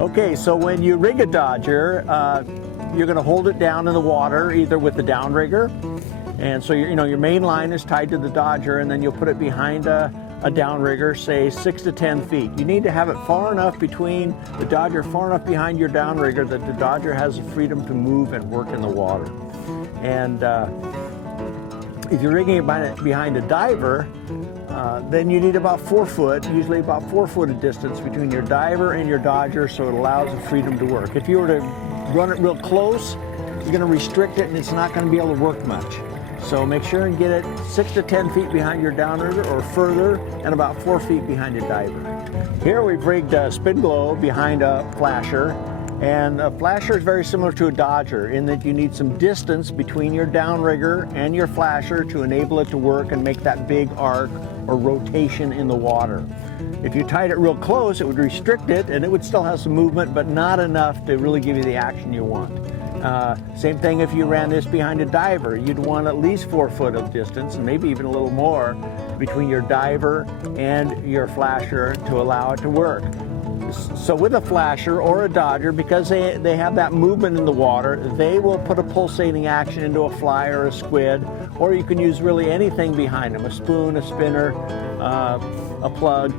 Okay, so when you rig a dodger, you're going to hold it down in the water either with the downrigger, and so your main line is tied to the dodger, and then you'll put it behind a downrigger, say 6 to 10 feet. You need to have it far enough between the dodger, far enough behind your downrigger that the dodger has the freedom to move and work in the water. And if you're rigging it behind a diver, then you need about 4 foot, usually about 4 foot of distance between your diver and your dodger, so it allows the freedom to work. If you were to run it real close, you're going to restrict it and it's not going to be able to work much. So make sure and get it 6 to 10 feet behind your downrigger or further, and about 4 feet behind your diver. Here we've rigged a spin glow behind a flasher, and a flasher is very similar to a dodger in that you need some distance between your downrigger and your flasher to enable it to work and make that big arc or rotation in the water. If you tied it real close, it would restrict it and it would still have some movement, but not enough to really give you the action you want. Same thing if you ran this behind a diver. You'd want at least 4 foot of distance, and maybe even a little more, between your diver and your flasher to allow it to work. So with a flasher or a dodger, because they have that movement in the water, they will put a pulsating action into a fly or a squid, or you can use really anything behind them, a spoon, a spinner, a plug,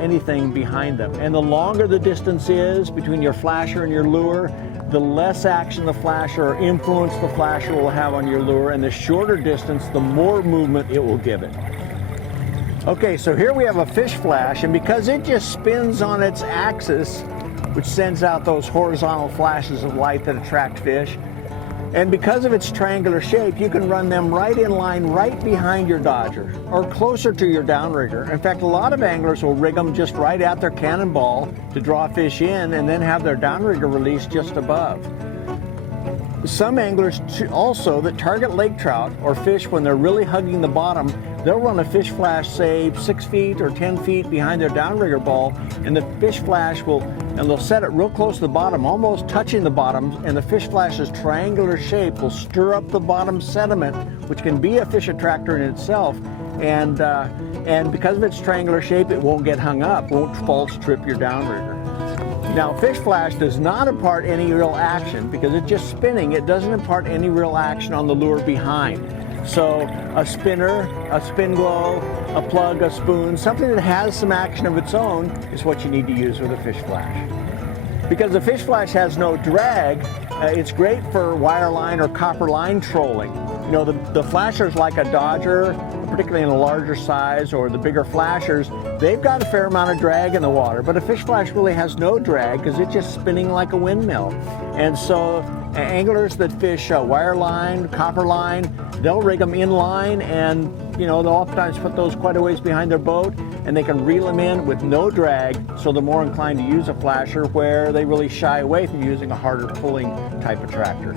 anything behind them. And the longer the distance is between your flasher and your lure, the less action the flasher or influence the flasher will have on your lure, and the shorter distance, the more movement it will give it. Okay, so here we have a fish flash, and because it just spins on its axis, which sends out those horizontal flashes of light that attract fish, and because of its triangular shape, you can run them right in line, right behind your dodger, or closer to your downrigger. In fact, a lot of anglers will rig them just right at their cannonball to draw fish in, and then have their downrigger release just above. Some anglers also that target lake trout or fish when they're really hugging the bottom, they'll run a fish flash, say 6 feet or 10 feet behind their downrigger ball, and the fish flash and they'll set it real close to the bottom, almost touching the bottom, and the fish flash's triangular shape will stir up the bottom sediment, which can be a fish attractor in itself, and because of its triangular shape, it won't get hung up, won't false trip your downrigger. Now, fish flash does not impart any real action because it's just spinning. It doesn't impart any real action on the lure behind. So a spinner, a spin glow, a plug, a spoon, something that has some action of its own is what you need to use with a fish flash. Because the fish flash has no drag, it's great for wireline or copper line trolling. You know, the flashers like a dodger, particularly in a larger size, or the bigger flashers, they've got a fair amount of drag in the water, but a fish flash really has no drag because it's just spinning like a windmill. And so anglers that fish wireline, copper line, they'll rig them in line, and they'll oftentimes put those quite a ways behind their boat, and they can reel them in with no drag, so they're more inclined to use a flasher where they really shy away from using a harder pulling type attractor.